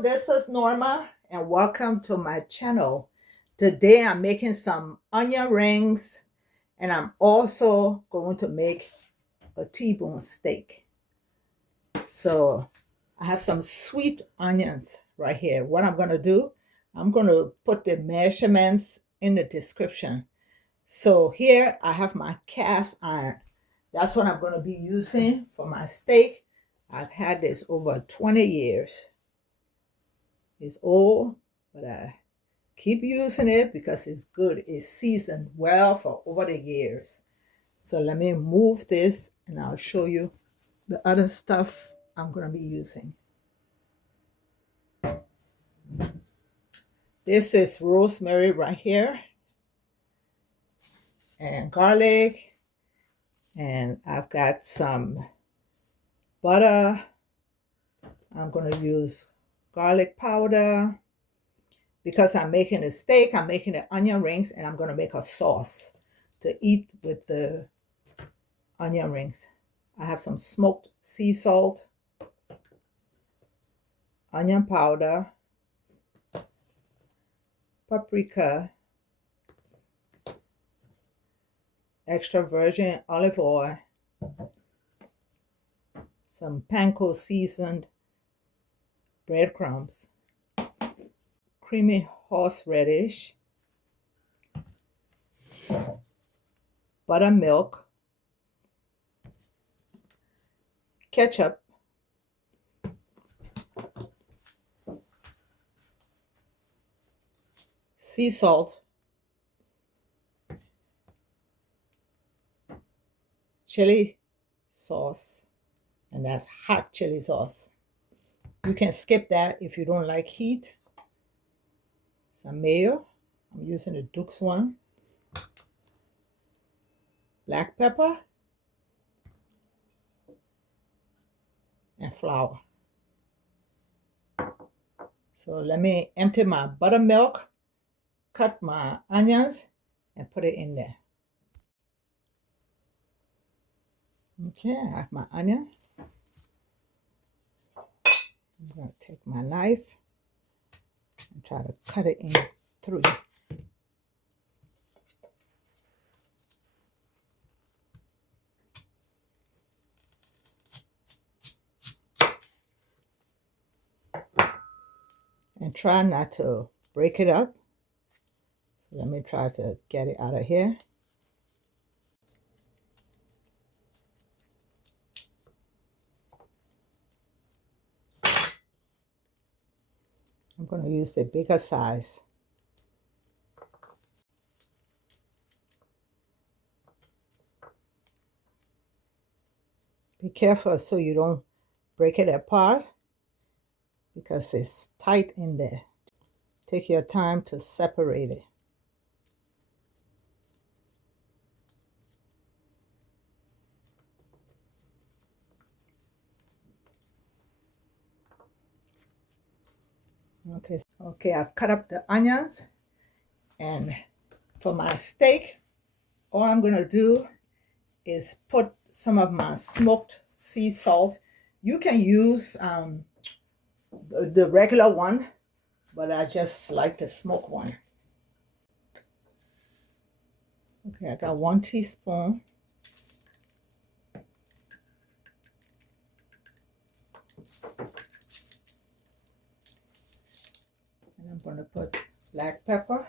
Hello, this is Norma and welcome to my channel. Today I'm making some onion rings and I'm also going to make a T-bone steak. So I have some sweet onions right here. What I'm going to do, I'm going to put the measurements in the description. So here I have my cast iron. That's what I'm going to be using for my steak. I've had this over 20 years. It's old, but I keep using it because it's good. It's seasoned well for over the years. So let me move this and I'll show you the other stuff I'm going to be using. This is rosemary right here and garlic, and I've got some butter. I'm going to use garlic powder because I'm making a steak. I'm making the onion rings and I'm going to make a sauce to eat with the onion rings. I have some smoked sea salt, onion powder, paprika, extra virgin olive oil, some panko seasoned breadcrumbs, creamy horseradish, buttermilk, ketchup, sea salt, chili sauce, and that's hot chili sauce. You can skip that if you don't like heat. Some mayo. I'm using the Duke's one. Black pepper and flour. So let me empty my buttermilk, cut my onions, and put it in there. Okay, I have my onion. I'm going to take my knife and try to cut it in three. And try not to break it up. So let me try to get it out of here. I'm going to use the bigger size. Be careful so you don't break it apart because it's tight in there. Take your time to separate it. Okay, I've cut up the onions, and for my steak, all I'm going to do is put some of my smoked sea salt. You can use the regular one, but I just like the smoked one. Okay, I got 1 teaspoon. And I'm going to put black pepper.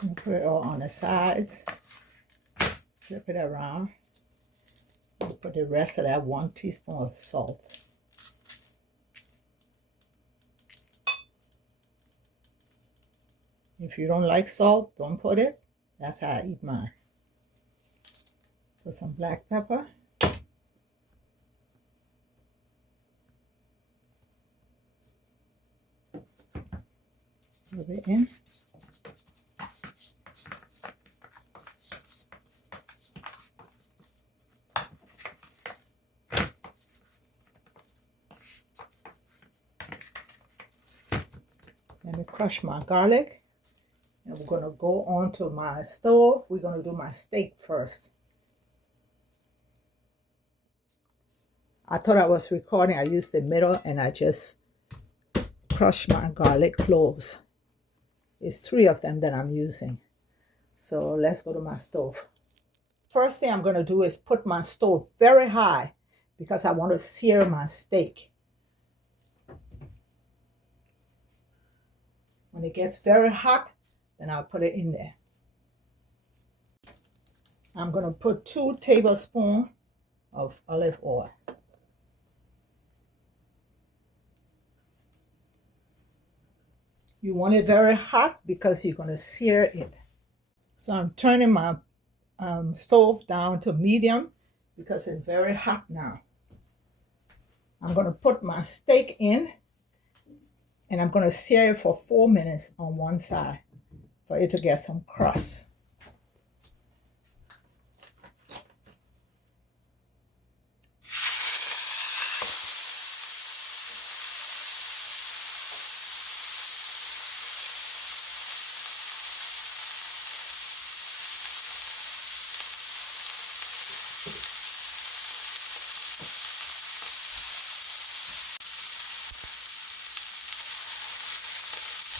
And put it all on the sides. Flip it around. And put the rest of that 1 teaspoon of salt. If you don't like salt, don't put it. That's how I eat mine. Put some black pepper. Rub it in. Let me crush my garlic. And we're going to go on to my stove. We're going to do my steak first. I thought I was recording. I used the middle and I just crushed my garlic cloves. It's 3 of them that I'm using. So let's go to my stove. First thing I'm going to do is put my stove very high because I want to sear my steak. When it gets very hot, then I'll put it in there. I'm going to put 2 tablespoons of olive oil. You want it very hot because you're going to sear it. So I'm turning my stove down to medium because it's very hot now. I'm going to put my steak in and I'm going to sear it for 4 minutes on one side for it to get some crust.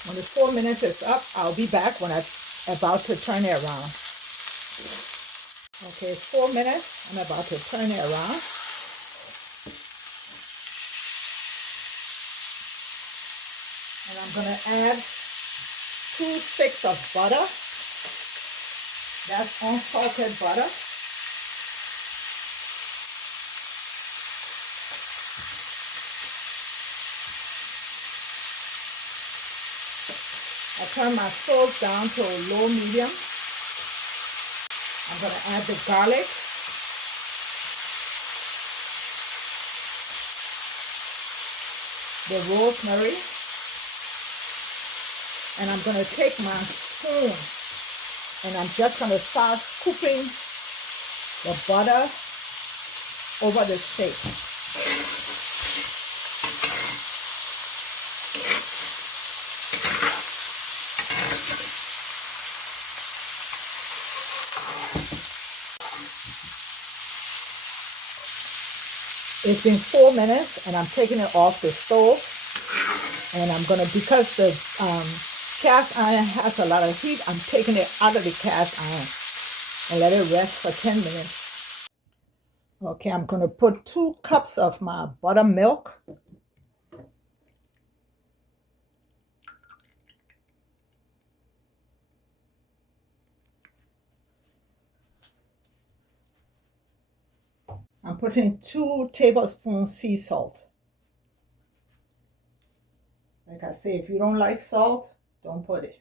When the 4 minutes is up, I'll be back when I'm about to turn it around. Okay, 4 minutes. I'm about to turn it around. And I'm going to add 2 sticks of butter. That's unsalted butter. I turn my stove down to low medium. I'm going to add the garlic. The rosemary. And I'm going to take my spoon and I'm just going to start scooping the butter over the steak. It's been 4 minutes and I'm taking it off the stove. And I'm going to, because the cast iron has a lot of heat, I'm taking it out of the cast iron and let it rest for 10 minutes. Okay, I'm going to put 2 cups of my buttermilk. I'm putting 2 tablespoons sea salt. Like I say, if you don't like salt, don't put it.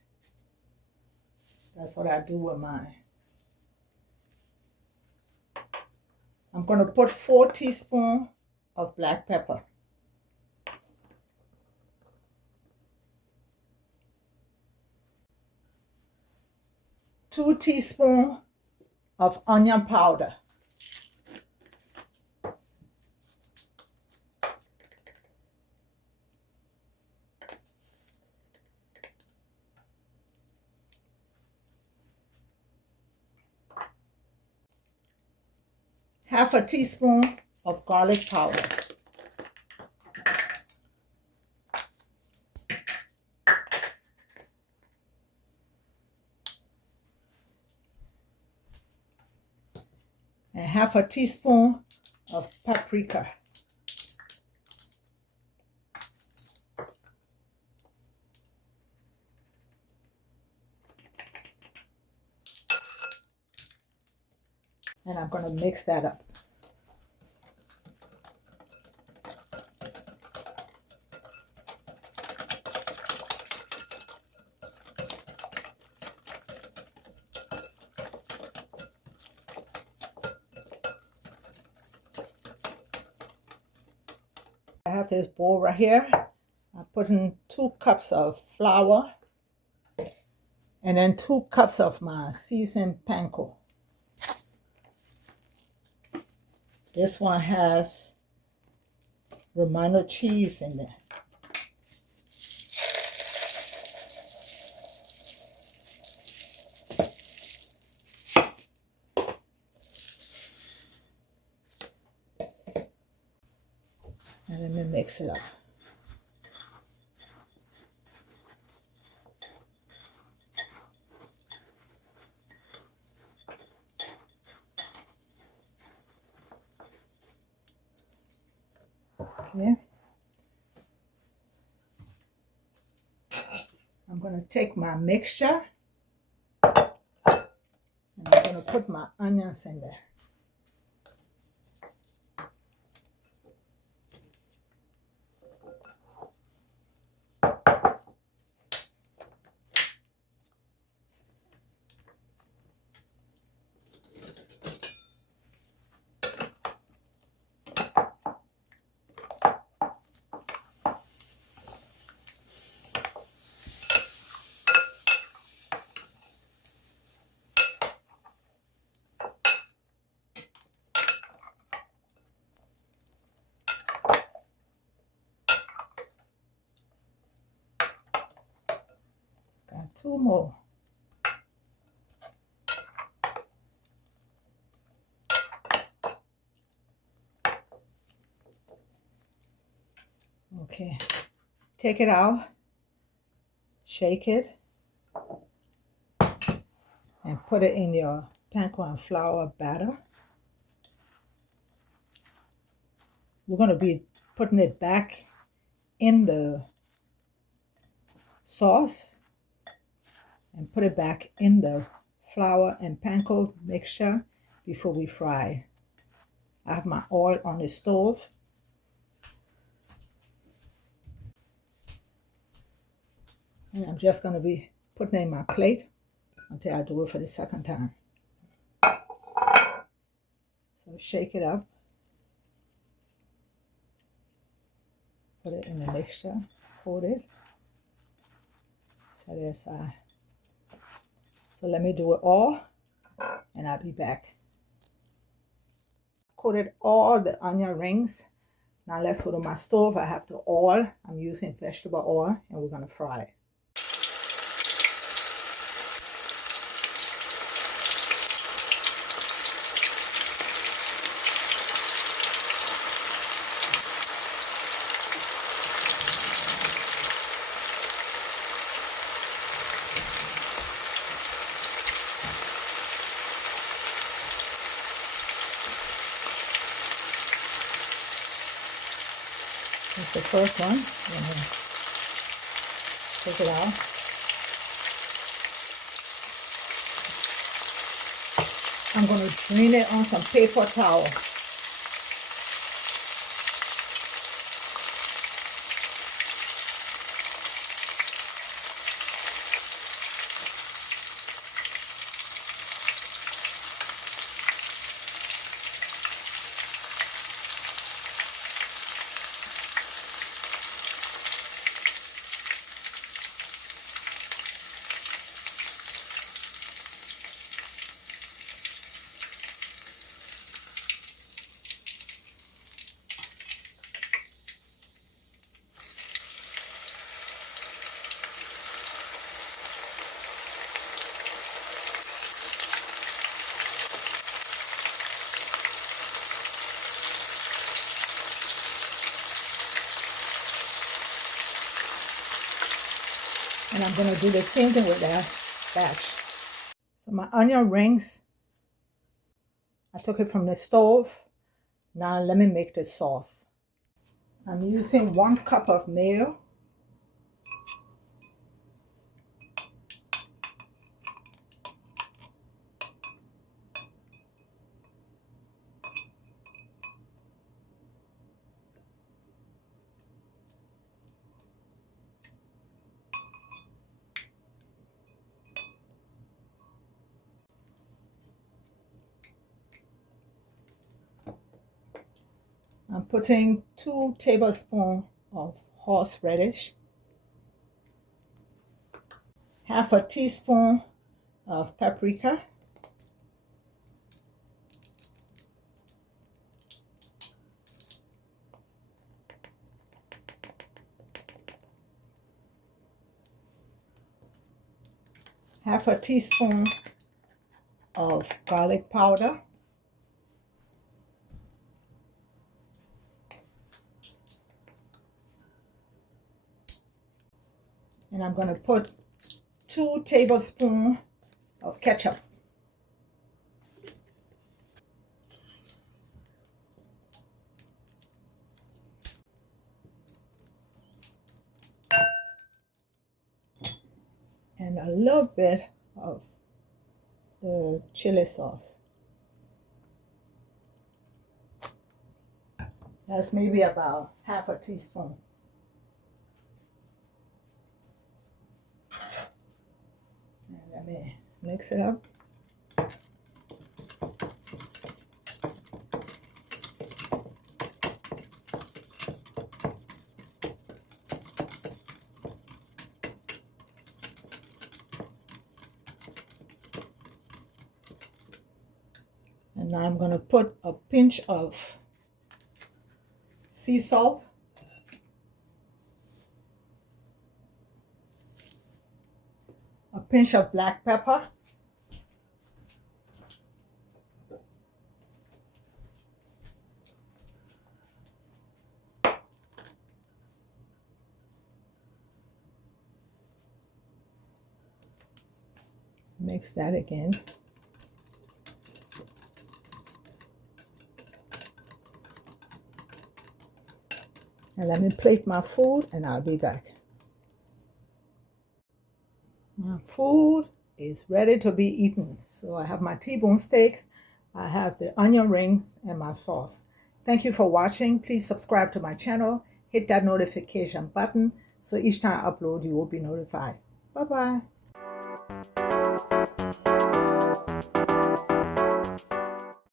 That's what I do with mine. I'm going to put 4 teaspoons of black pepper. 2 teaspoons of onion powder. Half a teaspoon of garlic powder. And half a teaspoon of paprika. And I'm going to mix that up. I have this bowl right here. I put in 2 cups of flour and then 2 cups of my seasoned panko. This one has Romano cheese in there. And let me mix it up. Okay. I'm going to take my mixture and I'm going to put my onions in there. Got 2 more. Okay, take it out, shake it, and put it in your panko and flour batter. We're going to be putting it back in the sauce and put it back in the flour and panko mixture before we fry. I have my oil on the stove. And I'm just going to be putting it in my plate until I do it for the second time. So shake it up. Put it in the mixture. Hold it. Set it aside. So let me do it all and I'll be back. Coated all the onion rings. Now let's go to my stove. I have the oil. I'm using vegetable oil and we're going to fry it. That's the first one. Take it out. I'm going to drain it on some paper towel. And I'm going to do the same thing with that batch. So my onion rings, I took it from the stove. Now let me make the sauce. I'm using 1 cup of mayo. I'm putting 2 tablespoons of horseradish, half a teaspoon of paprika, half a teaspoon of garlic powder, And I'm going to put 2 tablespoons of ketchup. And a little bit of the chili sauce. That's maybe about half a teaspoon. And let me mix it up. And now I'm going to put a pinch of sea salt. A pinch of black pepper. Mix that again. And let me plate my food and I'll be back. My food is ready to be eaten. So I have my T-bone steaks, I have the onion rings, and my sauce. Thank you for watching. Please subscribe to my channel. Hit that notification button so each time I upload you will be notified. Bye-bye.